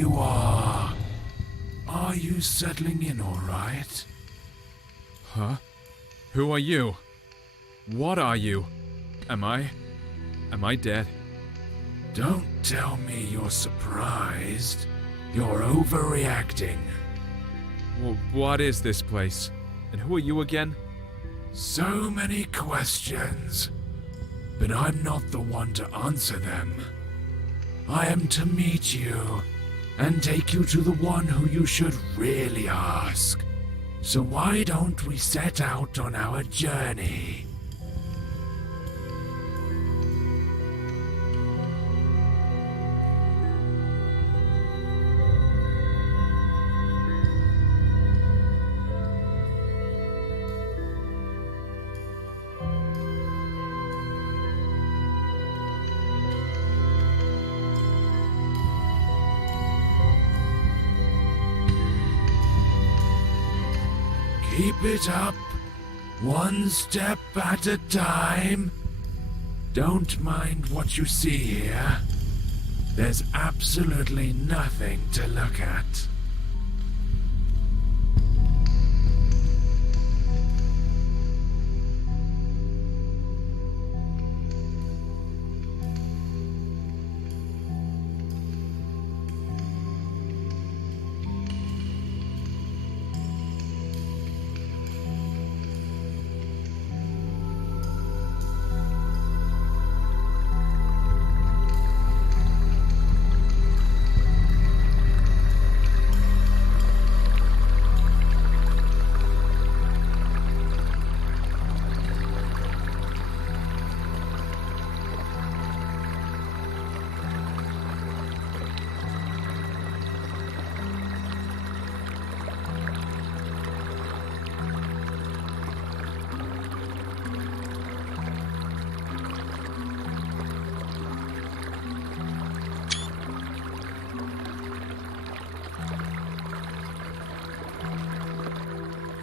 you are. Are you settling in all right? Huh? Who are you? What are you? Am I dead? Don't tell me you're surprised. You're overreacting. Well, what is this place? And who are you again? So many questions, but I'm not the one to answer them. I am to meet you and take you to the one who you should really ask. So why don't we set out on our journey? Keep it up, one step at a time. Don't mind what you see here. There's absolutely nothing to look at.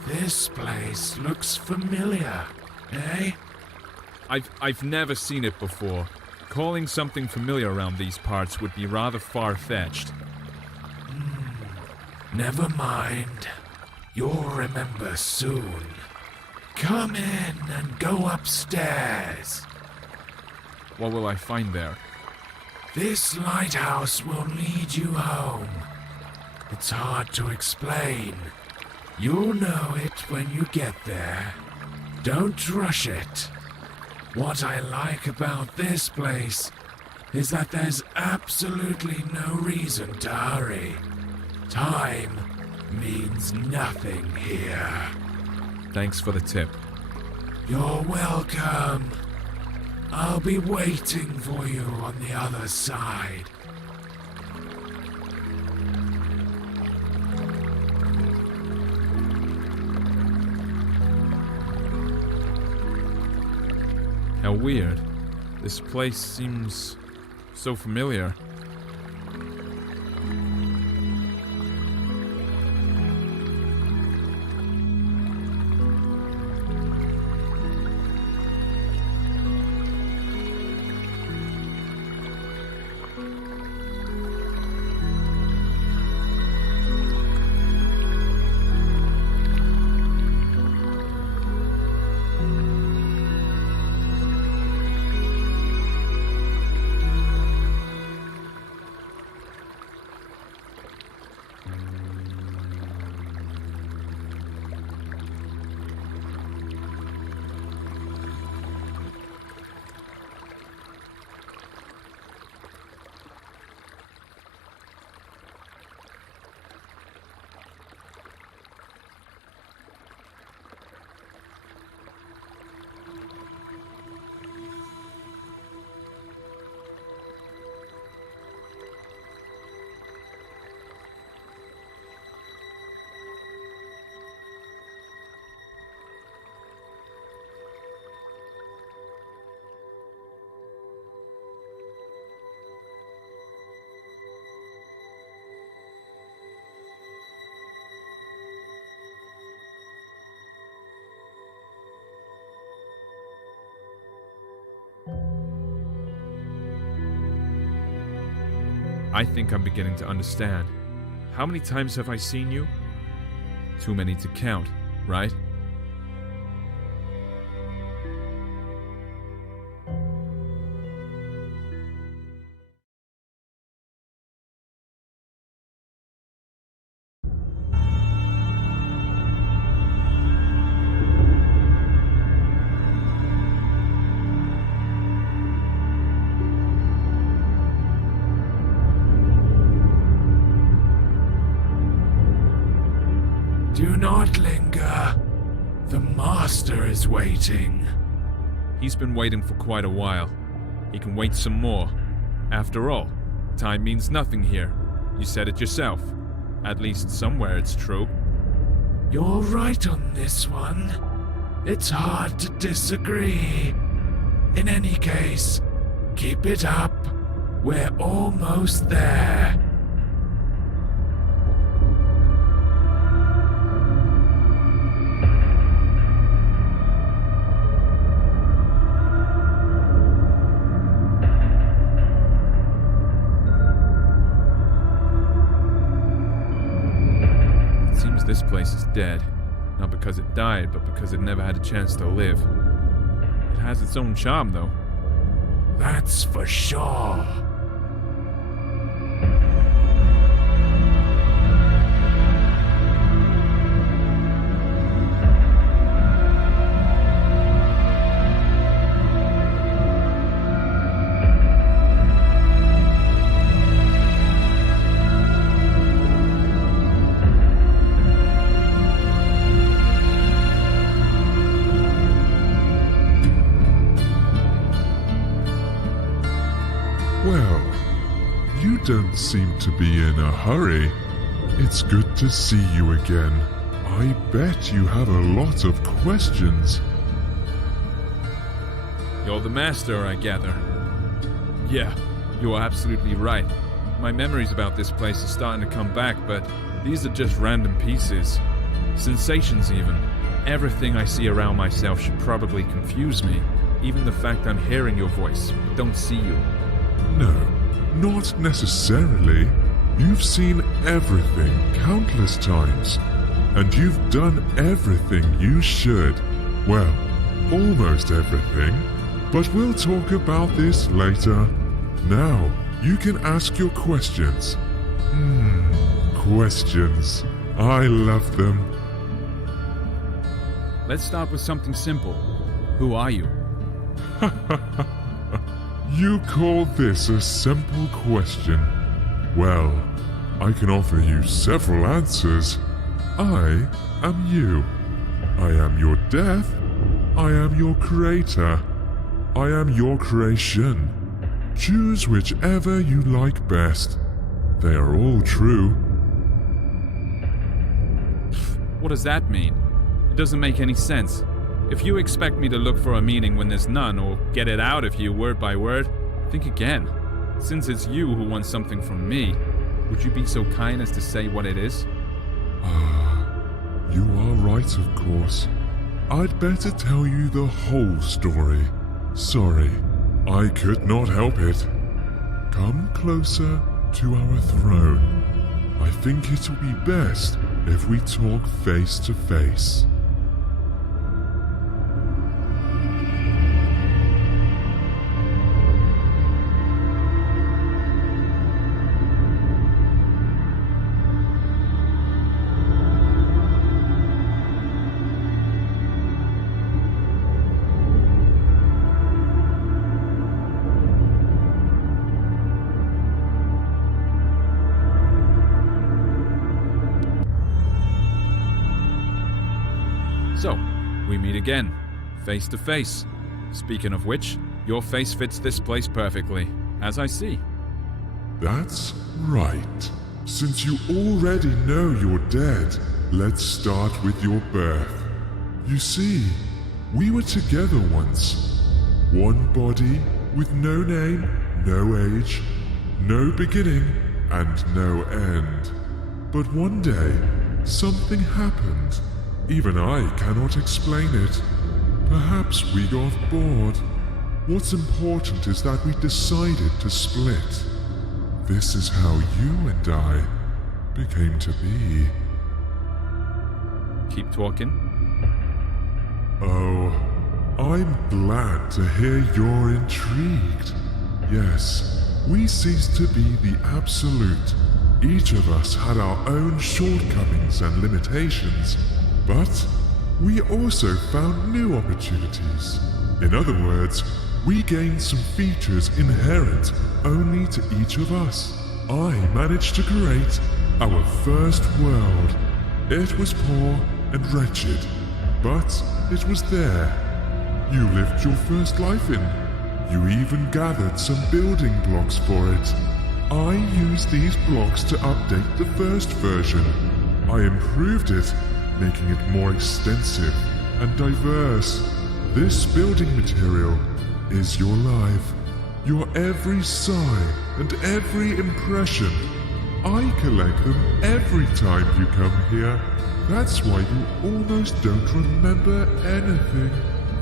This place looks familiar, eh? I've never seen it before. Calling something familiar around these parts would be rather far-fetched. Never mind. You'll remember soon. Come in and go upstairs. What will I find there? This lighthouse will lead you home. It's hard to explain. You'll know it when you get there. Don't rush it. What I like about this place is that there's absolutely no reason to hurry. Time means nothing here. Thanks for the tip. You're welcome. I'll be waiting for you on the other side. How weird. This place seems so familiar. I think I'm beginning to understand. How many times have I seen you? Too many to count, right? Do not linger. The master is waiting. He's been waiting for quite a while. He can wait some more. After all, time means nothing here. You said it yourself. At least somewhere it's true. You're right on this one. It's hard to disagree. In any case, keep it up. We're almost there. This place is dead. Not because it died, but because it never had a chance to live. It has its own charm, though. That's for sure. Well, you don't seem to be in a hurry. It's good to see you again. I bet you have a lot of questions. You're the master, I gather. Yeah, you're absolutely right. My memories about this place are starting to come back, but these are just random pieces. Sensations, even. Everything I see around myself should probably confuse me. Even the fact I'm hearing your voice, but don't see you. No, not necessarily. You've seen everything countless times, and you've done everything you should. Well, almost everything. But we'll talk about this later. Now, you can ask your questions. Questions. I love them. Let's start with something simple. Who are you? You call this a simple question? Well, I can offer you several answers. I am you. I am your death. I am your creator. I am your creation. Choose whichever you like best. They are all true. What does that mean? It doesn't make any sense. If you expect me to look for a meaning when there's none, or get it out of you word by word, think again. Since it's you who wants something from me, would you be so kind as to say what it is? You are right, of course. I'd better tell you the whole story. Sorry, I could not help it. Come closer to our throne. I think it'll be best if we talk face to face. So, we meet again, face to face. Speaking of which, your face fits this place perfectly, as I see. That's right. Since you already know you're dead, let's start with your birth. You see, we were together once. One body with no name, no age, no beginning, and no end. But one day, something happened. Even I cannot explain it. Perhaps we got bored. What's important is that we decided to split. this is how you and I became to be. Keep talking. Oh, I'm glad to hear you're intrigued. Yes, we ceased to be the absolute. Each of us had our own shortcomings and limitations, but we also found new opportunities. In other words, we gained some features inherent only to each of us. I managed to create our first world. It was poor and wretched, but it was there. You lived your first life in. You even gathered some building blocks for it. I used these blocks to update the first version. I improved it, making it more extensive and diverse. This building material is your life, your every sigh and every impression. I collect them every time you come here. That's why you almost don't remember anything.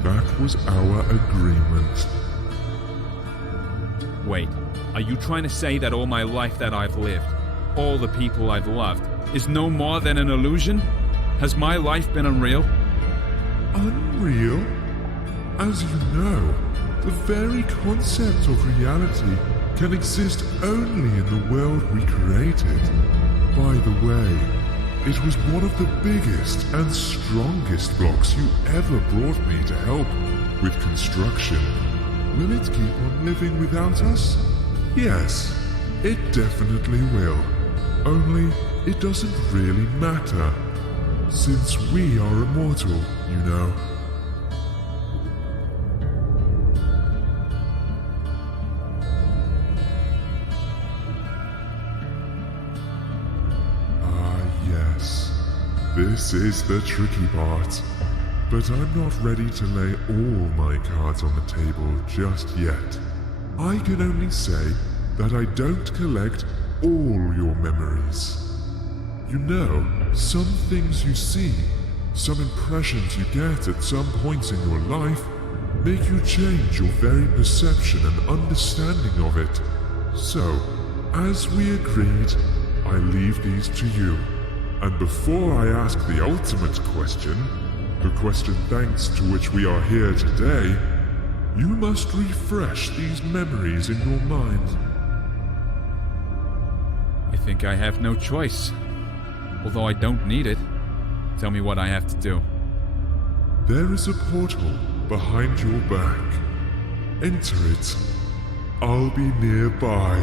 That was our agreement. Wait, are you trying to say that all my life that I've lived, all the people I've loved, is no more than an illusion? Has my life been unreal? Unreal? As you know, the very concept of reality can exist only in the world we created. By the way, it was one of the biggest and strongest blocks you ever brought me to help with construction. Will it keep on living without us? Yes, it definitely will. Only it doesn't really matter, since we are immortal, you know. This is the tricky part, but I'm not ready to lay all my cards on the table just yet. I can only say that I don't collect all your memories. You know, some things you see, some impressions you get at some points in your life, make you change your very perception and understanding of it. So, as we agreed, I leave these to you. And before I ask the ultimate question, the question thanks to which we are here today, you must refresh these memories in your mind. I think I have no choice. Although I don't need it. Tell me what I have to do. There is a portal behind your back. Enter it. I'll be nearby.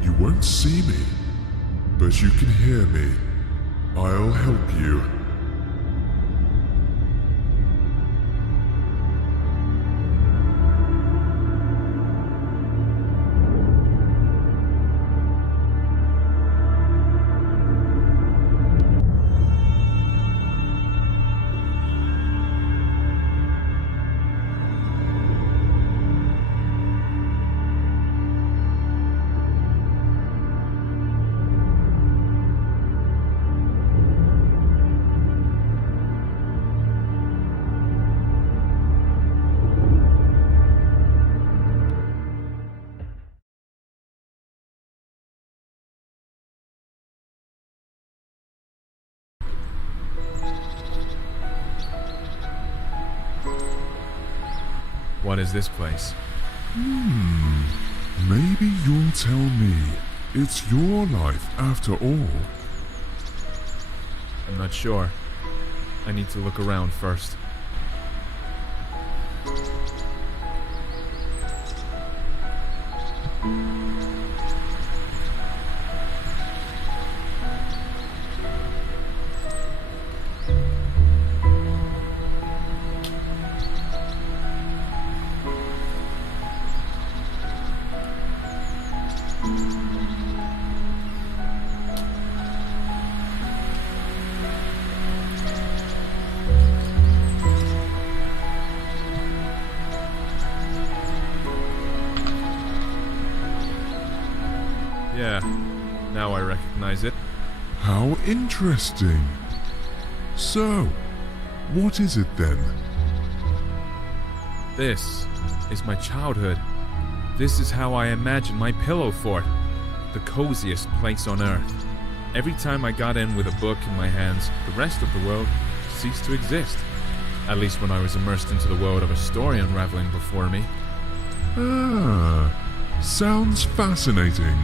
You won't see me, but you can hear me. I'll help you. What is this place? Maybe you'll tell me. It's your life after all. I'm not sure. I need to look around first. Yeah, now I recognize it. How interesting. So, what is it then? This is my childhood. This is how I imagine my pillow fort. the coziest place on earth. Every time I got in with a book in my hands, the rest of the world ceased to exist. At least when I was immersed into the world of a story unraveling before me. Ah, sounds fascinating.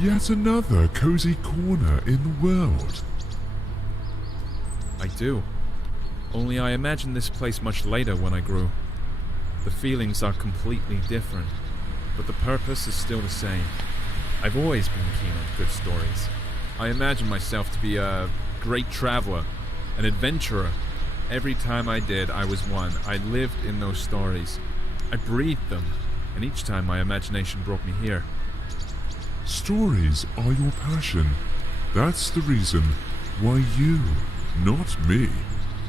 Yet another cozy corner in the world. I do. Only I imagined this place much later when I grew. The feelings are completely different, but the purpose is still the same. I've always been keen on good stories. I imagine myself to be a great traveler, an adventurer. Every time I did, I was one. I lived in those stories. I breathed them, and each time my imagination brought me here. Stories are your passion. That's the reason why you, not me,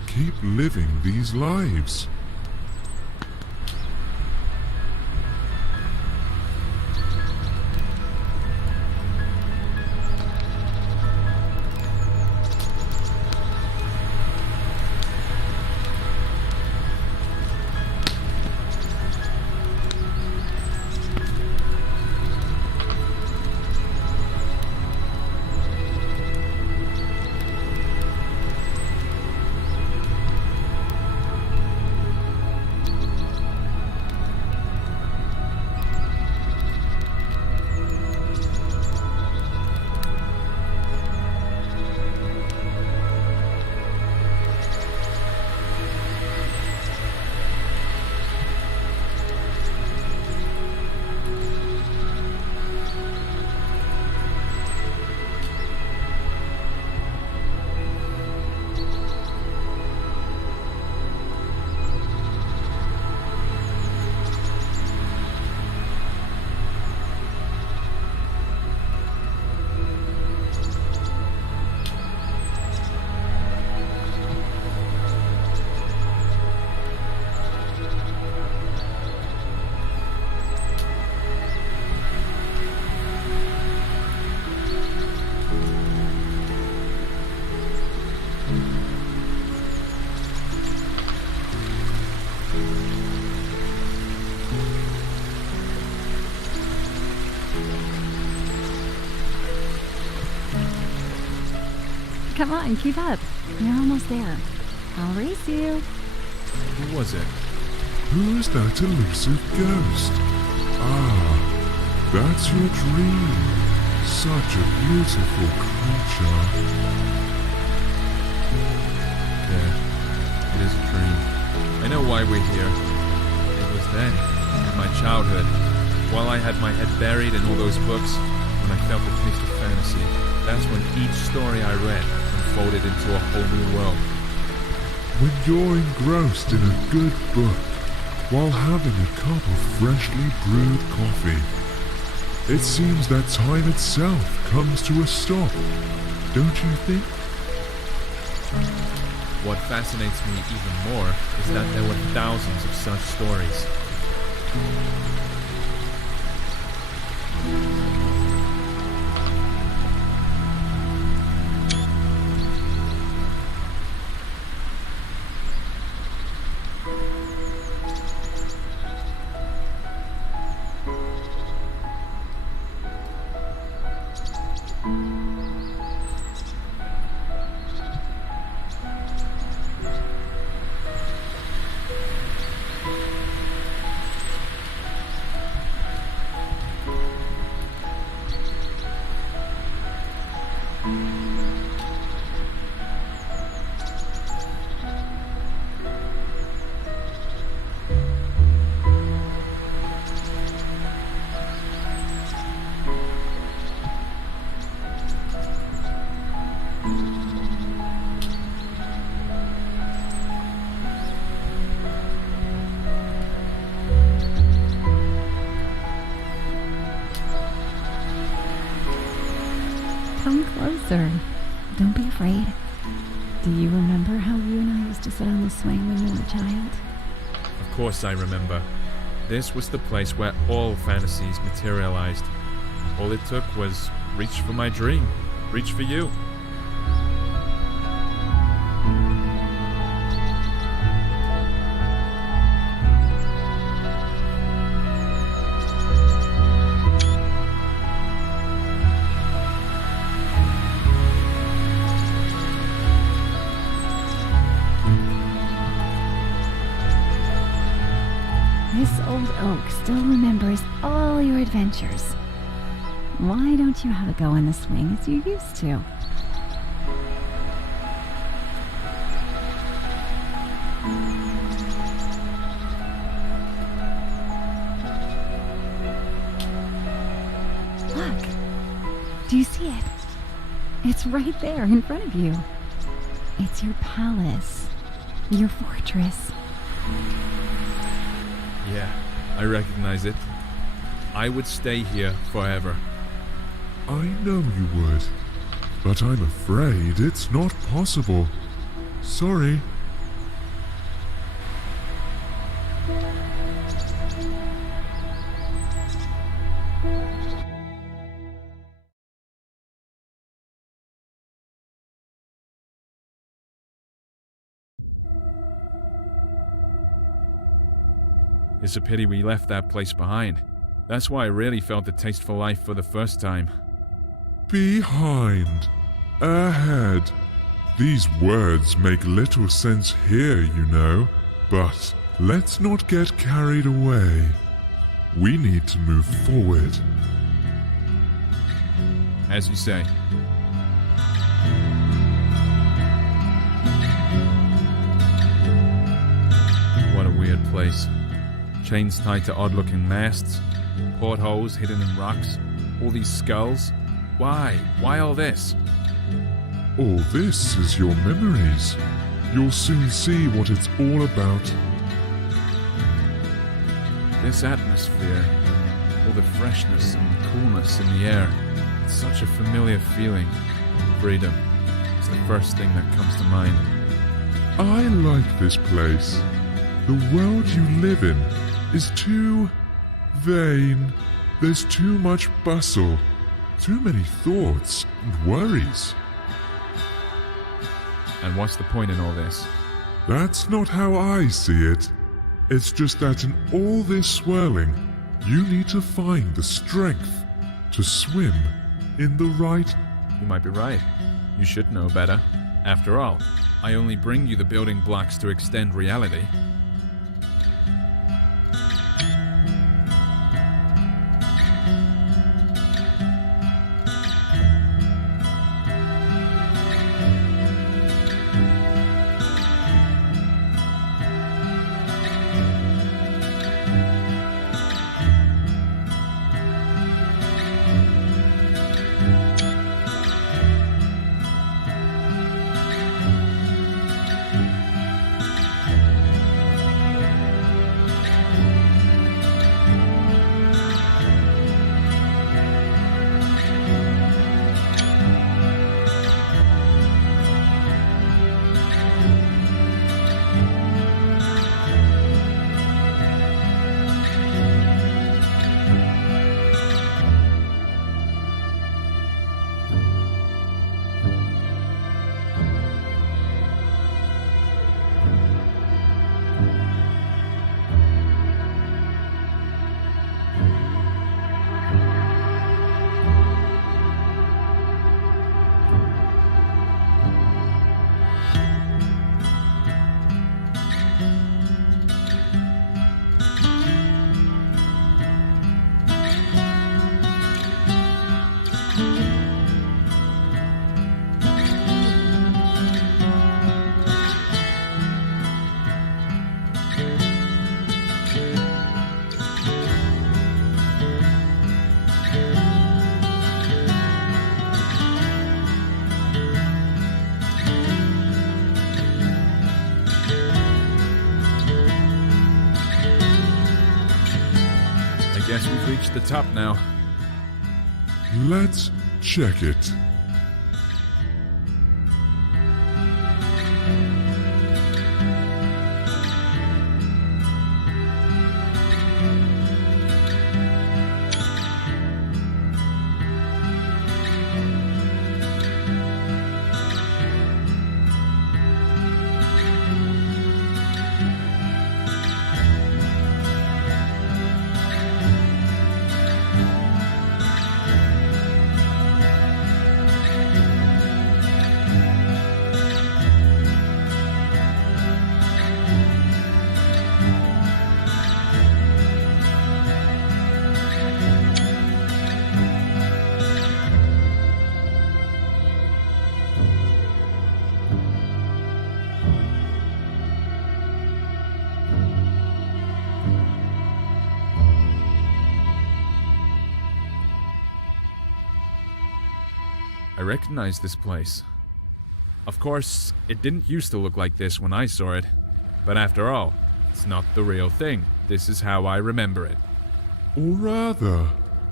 keep living these lives. Come on, keep up. You're almost there. I'll race you. Who was it? Who's that elusive ghost? Ah, that's your dream. Such a beautiful creature. Yeah, it is a dream. I know why we're here. It was then, in my childhood, while I had my head buried in all those books, when I felt the taste of fantasy. That's when each story I read unfolded into a whole new world. when you're engrossed in a good book while having a cup of freshly brewed coffee. It seems that time itself comes to a stop, don't you think? What fascinates me even more is that there were thousands of such stories. Come closer. Don't be afraid. Do you remember how you and I used to sit on the swing when you were a child? Of course I remember. This was the place where all fantasies materialized. All it took was reach for my dream, reach for you. This old oak still remembers all your adventures. Why don't you have a go on the swing as you used to? Look. Do you see it? It's right there in front of you. It's your palace. Your fortress. Yeah, I recognize it. I would stay here forever. I know you would, but I'm afraid it's not possible. Sorry. It's a pity we left that place behind. That's why I really felt the taste for life for the first time. Behind. Ahead. These words make little sense here, you know. But let's not get carried away. We need to move forward. As you say. What a weird place. Chains tied to odd-looking masts, portholes hidden in rocks, all these skulls. Why? Why all this? All this is your memories. You'll soon see what it's all about. This atmosphere, all the freshness and coolness in the air, it's such a familiar feeling. Freedom is the first thing that comes to mind. I like this place. The world you live in is too vain. There's too much bustle, too many thoughts and worries. And what's the point in all this? That's not how I see it. It's just that in all this swirling, you need to find the strength to swim in the right. You might be right. You should know better. After all, I only bring you the building blocks to extend reality. Guess we've reached the top now. Let's check it. I recognize this place. Of course, it didn't used to look like this when I saw it. But after all, it's not the real thing. This is how I remember it. Or rather,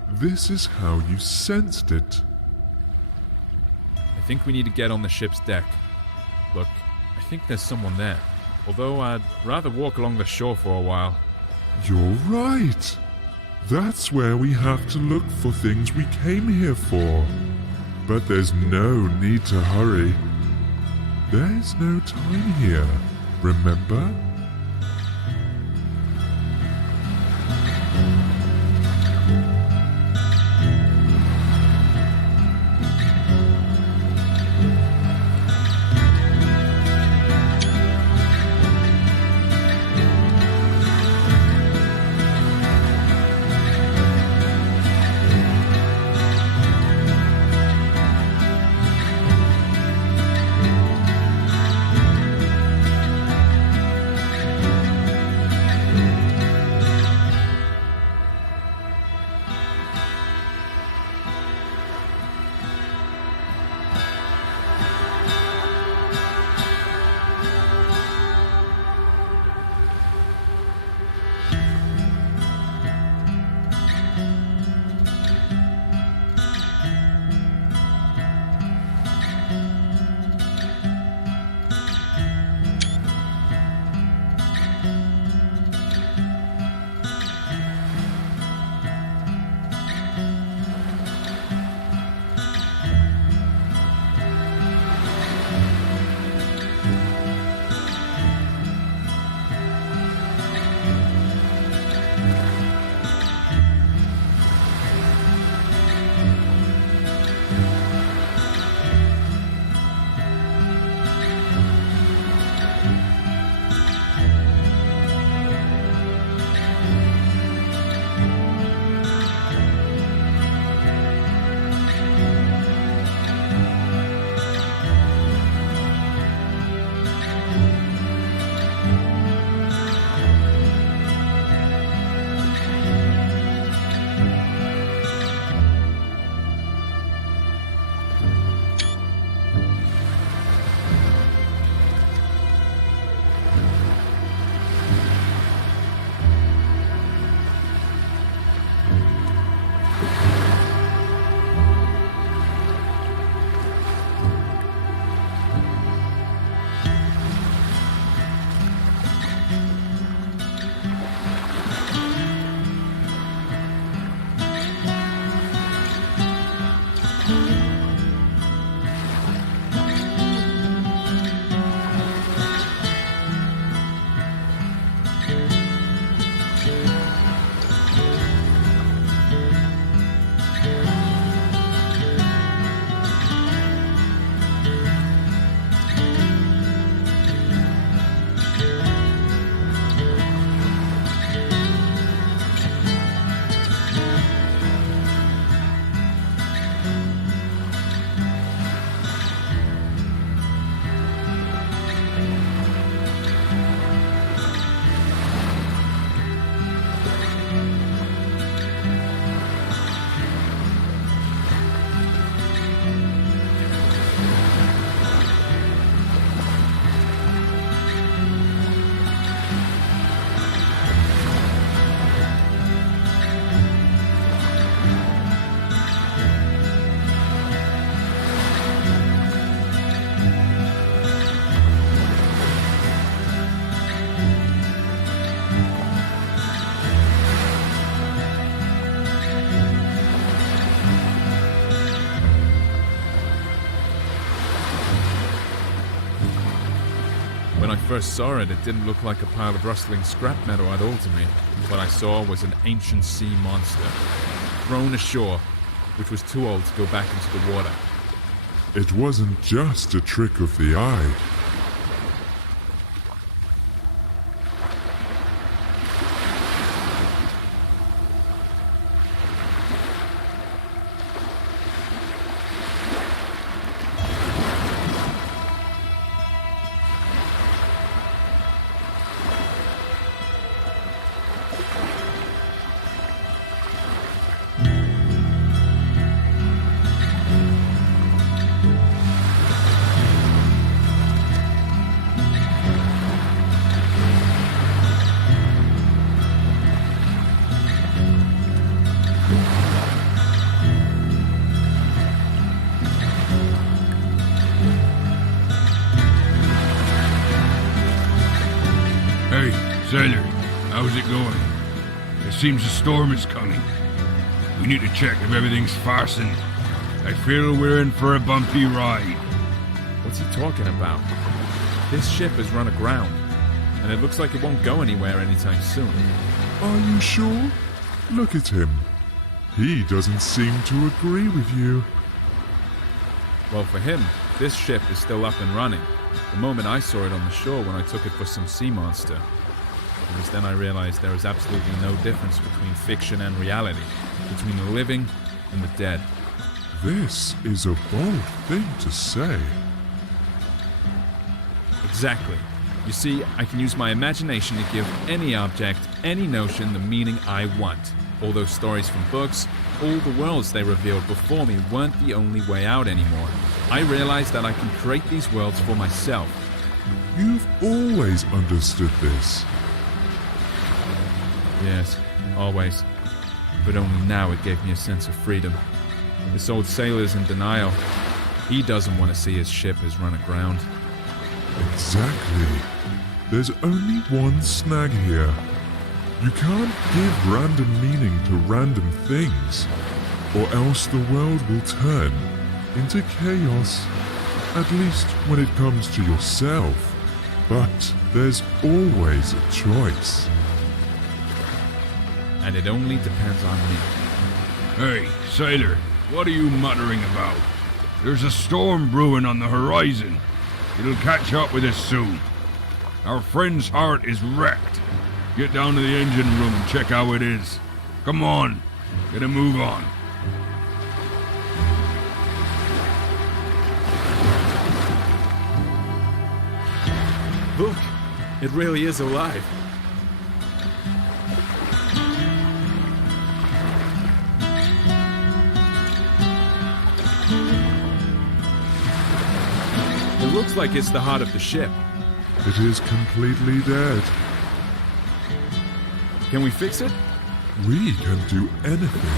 this is how you sensed it. I think we need to get on the ship's deck. Look, I think there's someone there. Although I'd rather walk along the shore for a while. You're right. That's where we have to look for things we came here for. But there's no need to hurry. There's no time here, remember? When I first saw it, it didn't look like a pile of rustling scrap metal at all to me. What I saw was an ancient sea monster, thrown ashore, which was too old to go back into the water. It wasn't just a trick of the eye. Hey, sailor, how's it going? It seems a storm is coming. We need to check if everything's fastened. I feel we're in for a bumpy ride. What's he talking about? This ship has run aground, and it looks like it won't go anywhere anytime soon. Are you sure? Look at him. He doesn't seem to agree with you. Well, for him, this ship is still up and running. The moment I saw it on the shore when I took it for some sea monster. It was then I realized there is absolutely no difference between fiction and reality, between the living and the dead. This is a bold thing to say. Exactly. You see, I can use my imagination to give any object, any notion the meaning I want. All those stories from books, all the worlds they revealed before me weren't the only way out anymore. I realized that I can create these worlds for myself. You've always understood this. Yes, always. But only now it gave me a sense of freedom. This old sailor's in denial. He doesn't want to see his ship has run aground. Exactly. There's only one snag here. You can't give random meaning to random things, or else the world will turn into chaos, at least when it comes to yourself. But there's always a choice. And it only depends on me. Hey, sailor, what are you muttering about? There's a storm brewing on the horizon. It'll catch up with us soon. Our friend's heart is wrecked. Get down to the engine room and check how it is. Come on, get a move on. Look, it really is alive. It looks like it's the heart of the ship. It is completely dead. Can we fix it? We can do anything.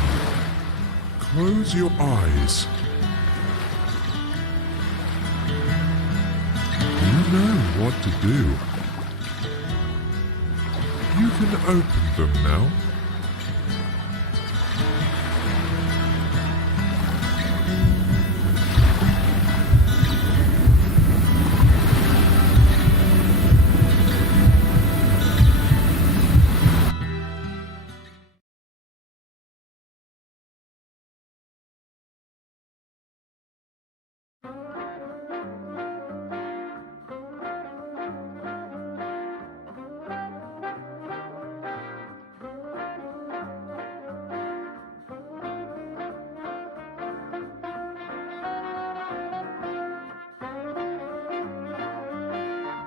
Close your eyes. You know what to do. You can open them now.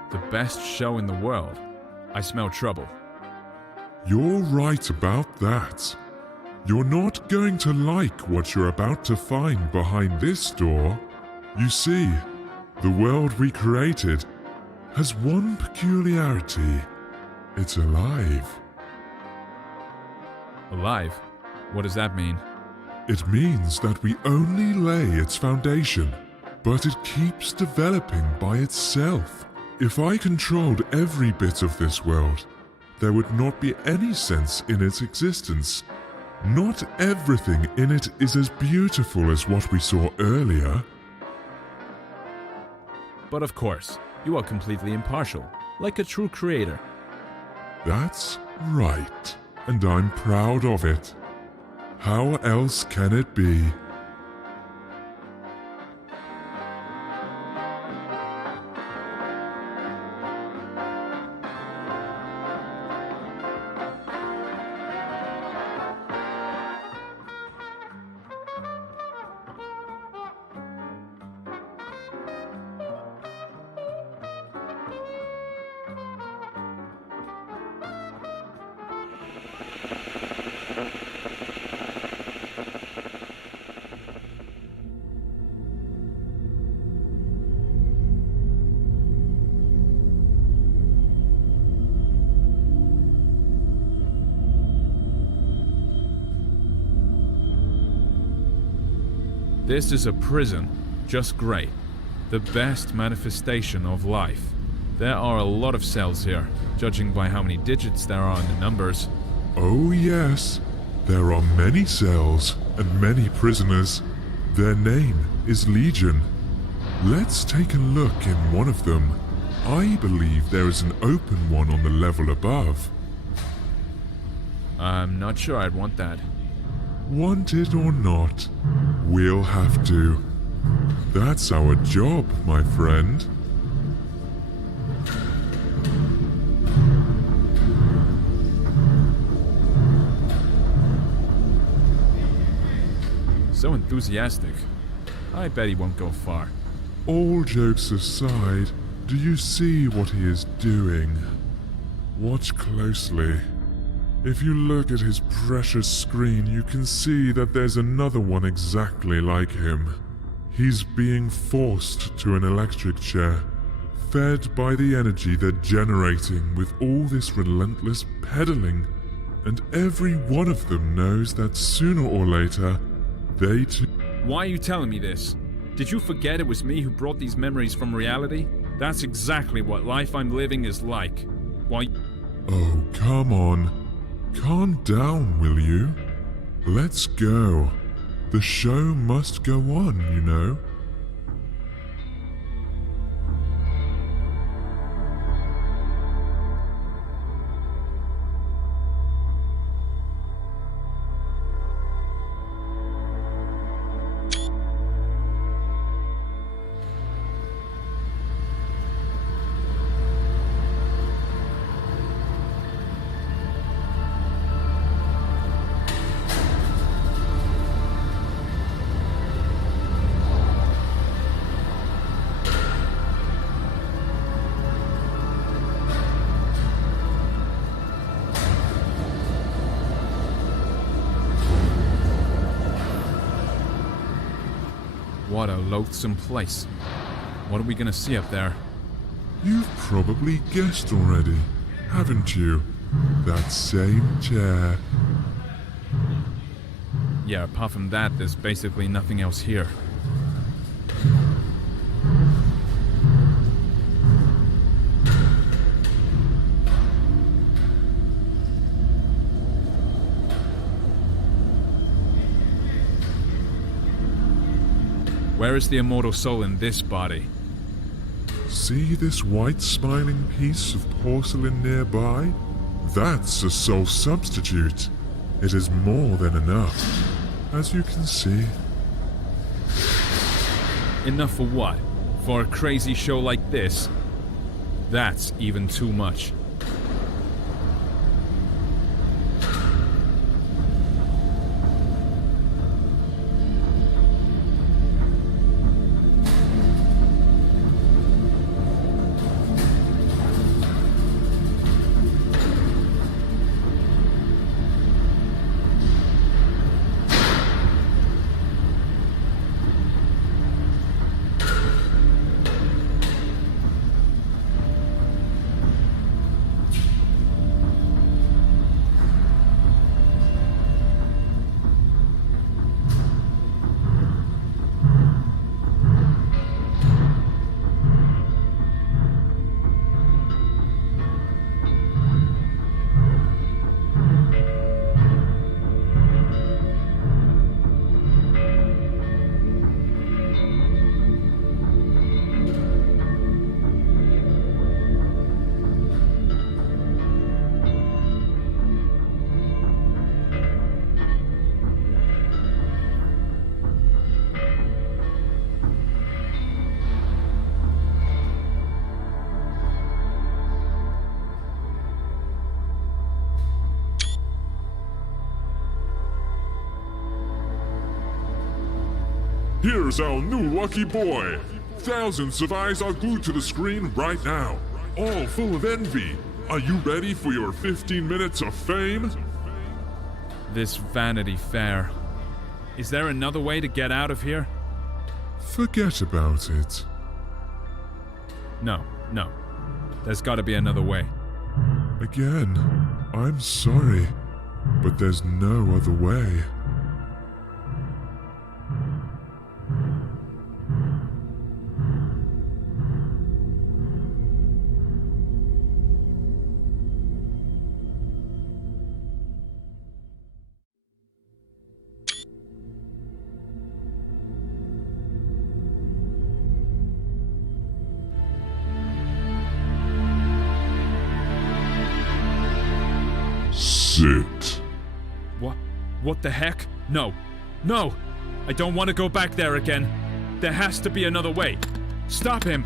The best show in the world. I smell trouble. You're right about that. You're not going to like what you're about to find behind this door. You see, the world we created has one peculiarity. It's alive. Alive? What does that mean? It means that we only lay its foundation, but it keeps developing by itself. If I controlled every bit of this world, there would not be any sense in its existence. Not everything in it is as beautiful as what we saw earlier. But of course, You are completely impartial, like a true creator. That's right, and I'm proud of it. How else can it be? This is a prison, just great. The best manifestation of life. There are a lot of cells here, judging by how many digits there are in the numbers. Oh yes, there are many cells and many prisoners. Their name is Legion. Let's take a look in one of them. I believe there is an open one on the level above. I'm not sure I'd want that. Want it or not, we'll have to. That's our job, my friend. So enthusiastic. I bet he won't go far. All jokes aside, do you see what he is doing? Watch closely. If you look at his precious screen, you can see that there's another one exactly like him. He's being forced to an electric chair, fed by the energy they're generating with all this relentless pedaling. And every one of them knows that sooner or later, they too... Why are you telling me this? Did you forget it was me who brought these memories from reality? That's exactly what life I'm living is like. Why... Oh, come on. Calm down, will you? Let's go. The show must go on, you know. What a loathsome place. What are we gonna see up there? You've probably guessed already, haven't you? That same chair. Yeah, apart from that, there's basically nothing else here. Where is the immortal soul in this body? See this white smiling piece of porcelain nearby? That's a soul substitute. It is more than enough, as you can see. Enough for what? For a crazy show like this? That's even too much. Here's our new lucky boy. Thousands of eyes are glued to the screen right now, all full of envy. Are you ready for your 15 minutes of fame? This Vanity Fair. Is there another way to get out of here? Forget about it. No. There's gotta be another way. Again, I'm sorry, but there's no other way. Sit. What the heck? No! I don't want to go back there again. There has to be another way. Stop him!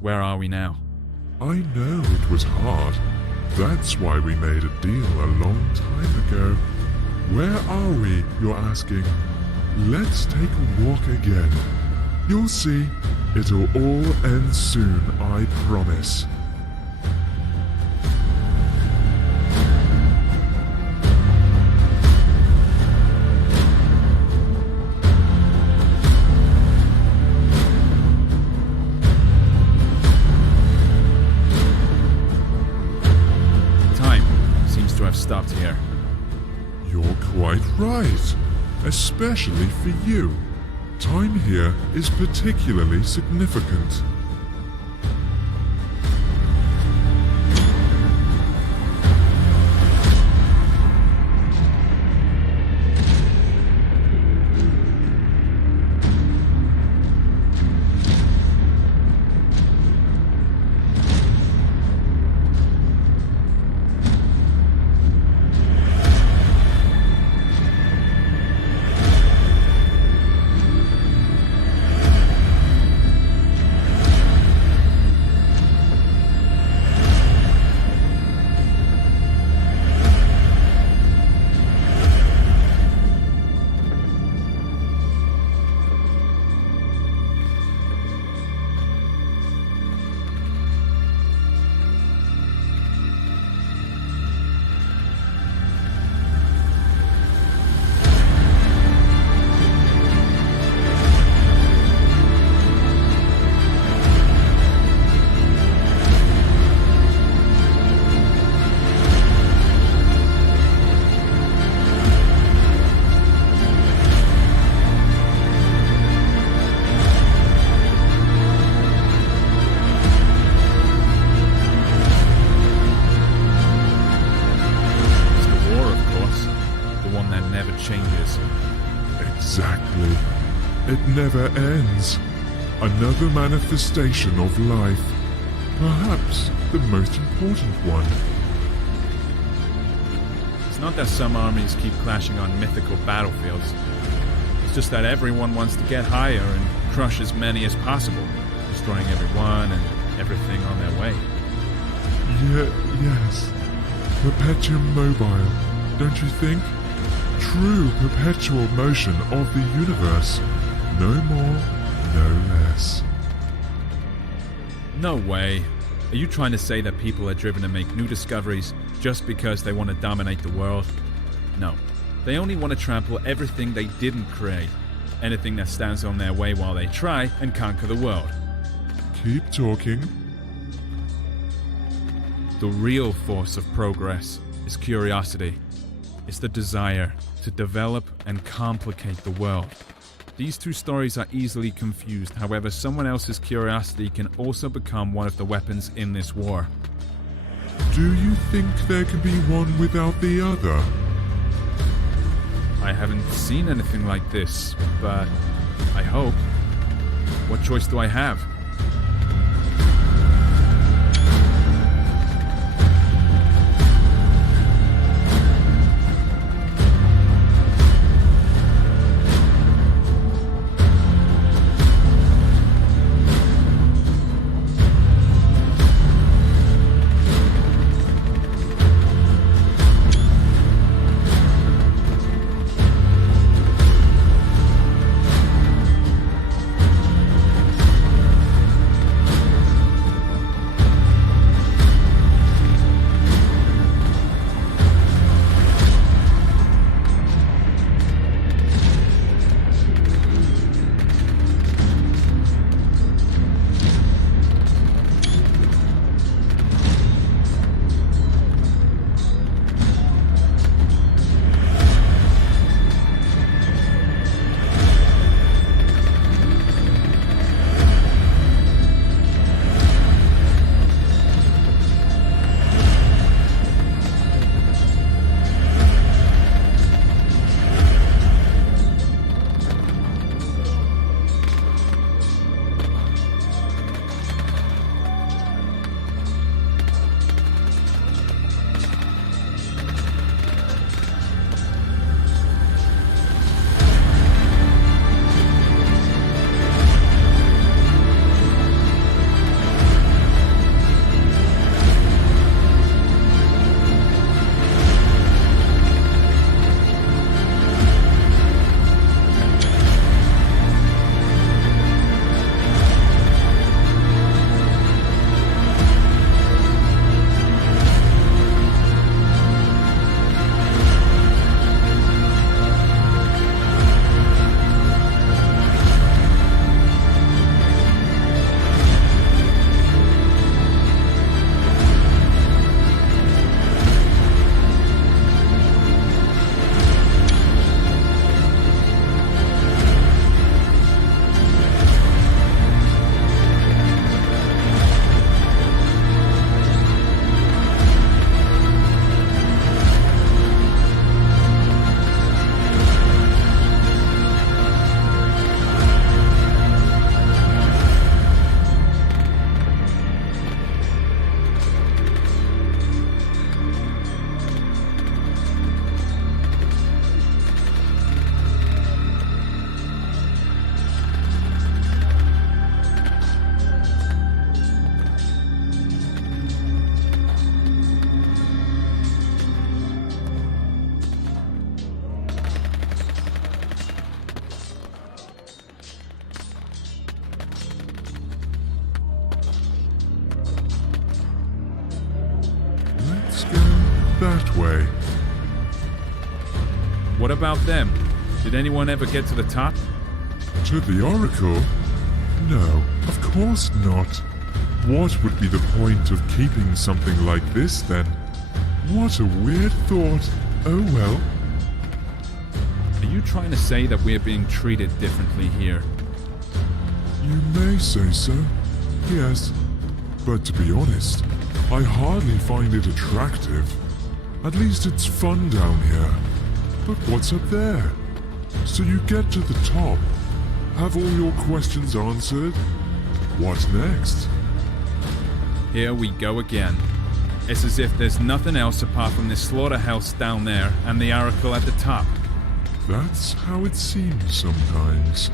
Where are we now? I know it was hard. That's why we made a deal a long time ago. Where are we, you're asking? Let's take a walk again. You'll see, it'll all end soon, I promise. Stopped here. You're quite right, especially for you. Time here is particularly significant. Exactly. It never ends. Another manifestation of life. Perhaps the most important one. It's not that some armies keep clashing on mythical battlefields. It's just that everyone wants to get higher and crush as many as possible, destroying everyone and everything on their way. Yes. Perpetuum mobile, don't you think? True perpetual motion of the universe. No more, no less. No way. Are you trying to say that people are driven to make new discoveries just because they want to dominate the world? No. They only want to trample everything they didn't create. Anything that stands on their way while they try and conquer the world. Keep talking. The real force of progress is curiosity. It's the desire to develop and complicate the world. These two stories are easily confused, however, someone else's curiosity can also become one of the weapons in this war. Do you think there can be one without the other? I haven't seen anything like this, but I hope. What choice do I have? That way. What about them? Did anyone ever get to the top? To the Oracle? No, of course not. What would be the point of keeping something like this then? What a weird thought. Oh well. Are you trying to say that we're being treated differently here? You may say so, yes. But to be honest, I hardly find it attractive. At least it's fun down here. But what's up there? So you get to the top. Have all your questions answered? What next? Here we go again. It's as if there's nothing else apart from this slaughterhouse down there and the oracle at the top. That's how it seems sometimes.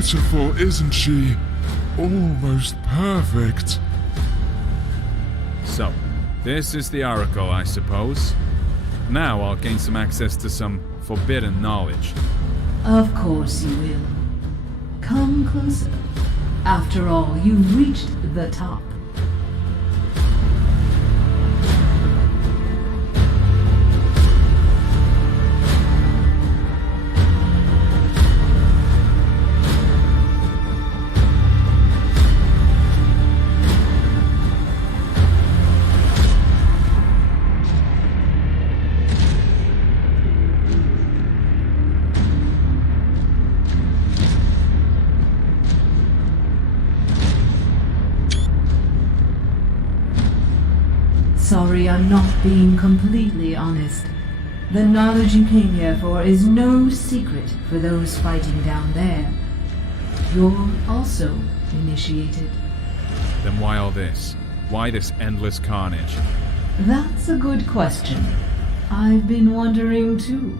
beautiful, isn't she? Almost perfect. So, this is the Oracle, I suppose. Now I'll gain some access to some forbidden knowledge. Of course you will. Come closer. After all, you've reached the top. Sorry, I'm not being completely honest. The knowledge you came here for is no secret for those fighting down there. You're also initiated. Then why all this? Why this endless carnage? That's a good question. I've been wondering too.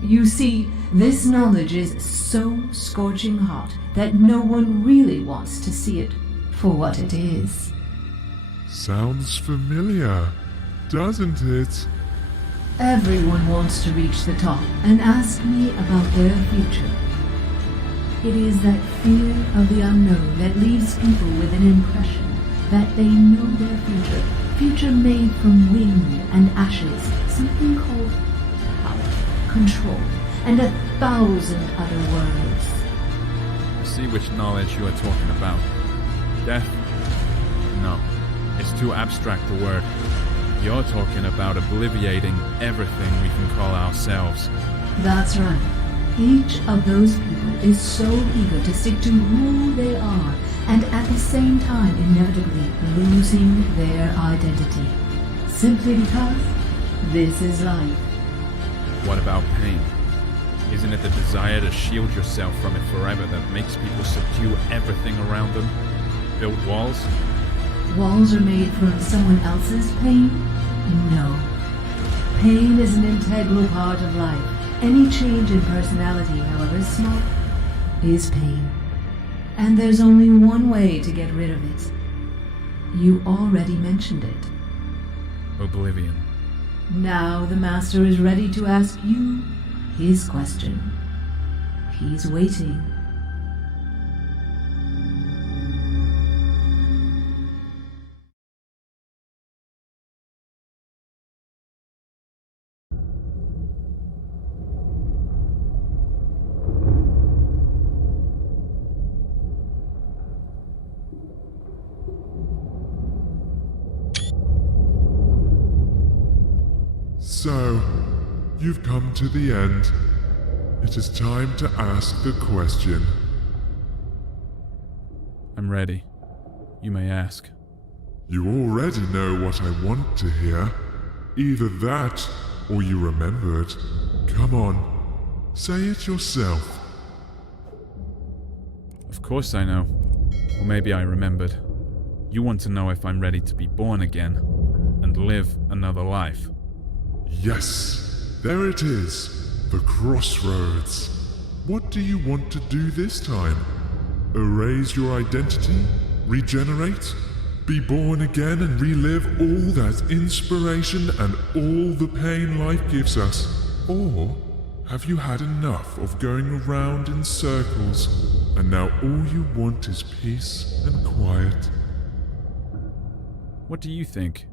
You see, this knowledge is so scorching hot that no one really wants to see it for what it is. Sounds familiar, doesn't it? Everyone wants to reach the top and ask me about their future. It is that fear of the unknown that leaves people with an impression that they know their future made from wind and ashes, something called power, control, and 1,000 other words. I see which knowledge you are talking about. Death? No. It's too abstract a word. You're talking about obliviating everything we can call ourselves. That's right. Each of those people is so eager to stick to who they are, and at the same time inevitably losing their identity. Simply because this is life. What about pain? Isn't it the desire to shield yourself from it forever that makes people subdue everything around them? Build walls? Walls are made from someone else's pain? No. Pain is an integral part of life. Any change in personality, however small, is pain. And there's only one way to get rid of it. You already mentioned it. Oblivion. Now the Master is ready to ask you his question. He's waiting. So, you've come to the end. It is time to ask the question. I'm ready. You may ask. You already know what I want to hear. Either that, or you remember it. Come on, say it yourself. Of course I know. Or maybe I remembered. You want to know if I'm ready to be born again and live another life. Yes, there it is. The crossroads. What do you want to do this time? Erase your identity? Regenerate? Be born again and relive all that inspiration and all the pain life gives us? Or have you had enough of going around in circles and now all you want is peace and quiet? What do you think?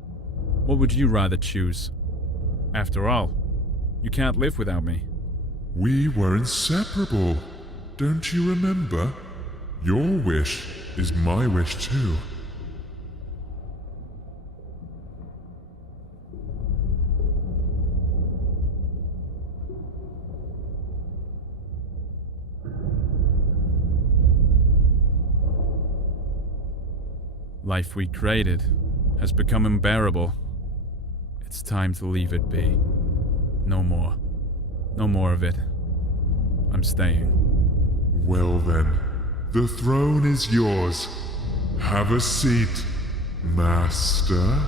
What would you rather choose? After all, you can't live without me. We were inseparable. Don't you remember? Your wish is my wish too. Life we created has become unbearable. It's time to leave it be. No more. No more of it. I'm staying. Well then, the throne is yours. Have a seat, Master.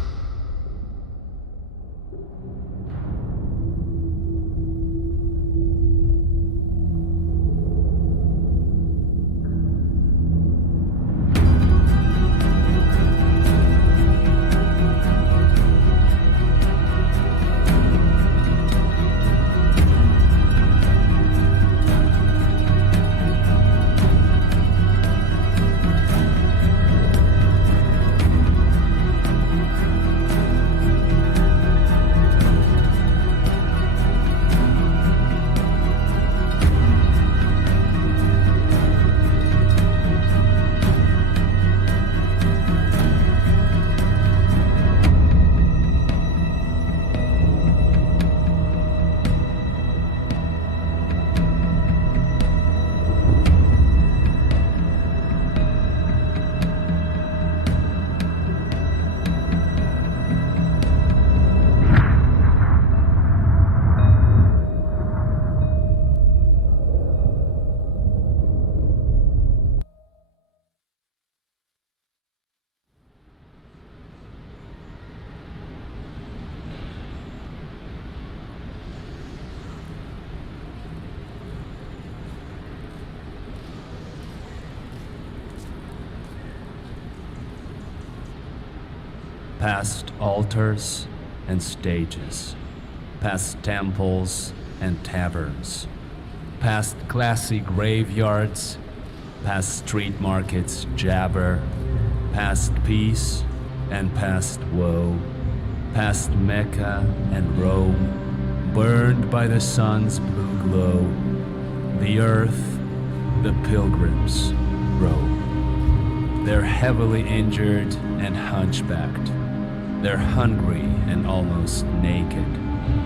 past altars and stages, past temples and taverns, past classy graveyards, past street markets jabber, past peace and past woe, past Mecca and Rome, burned by the sun's blue glow. The earth, the pilgrims roam. They're heavily injured and hunchbacked. They're hungry and almost naked.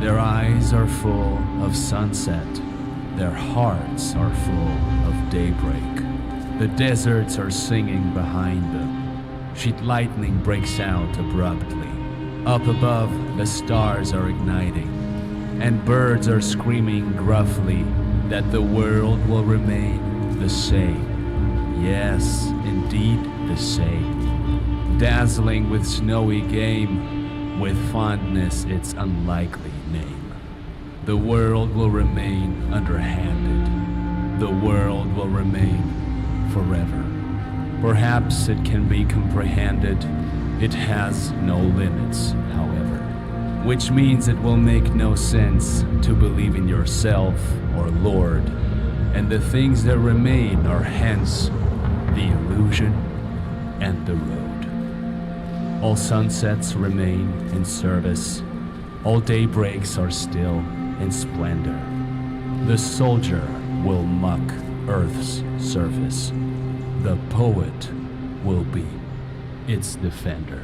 Their eyes are full of sunset. Their hearts are full of daybreak. The deserts are singing behind them. Sheet lightning breaks out abruptly. Up above, the stars are igniting, and birds are screaming gruffly that the world will remain the same. Yes, indeed the same. Dazzling with snowy game, with fondness its unlikely name. The world will remain underhanded. The world will remain forever. Perhaps it can be comprehended. It has no limits, however, which means it will make no sense to believe in yourself or Lord, and the things that remain are hence the illusion and the road. All sunsets remain in service. All daybreaks are still in splendor. The soldier will muck Earth's surface. The poet will be its defender.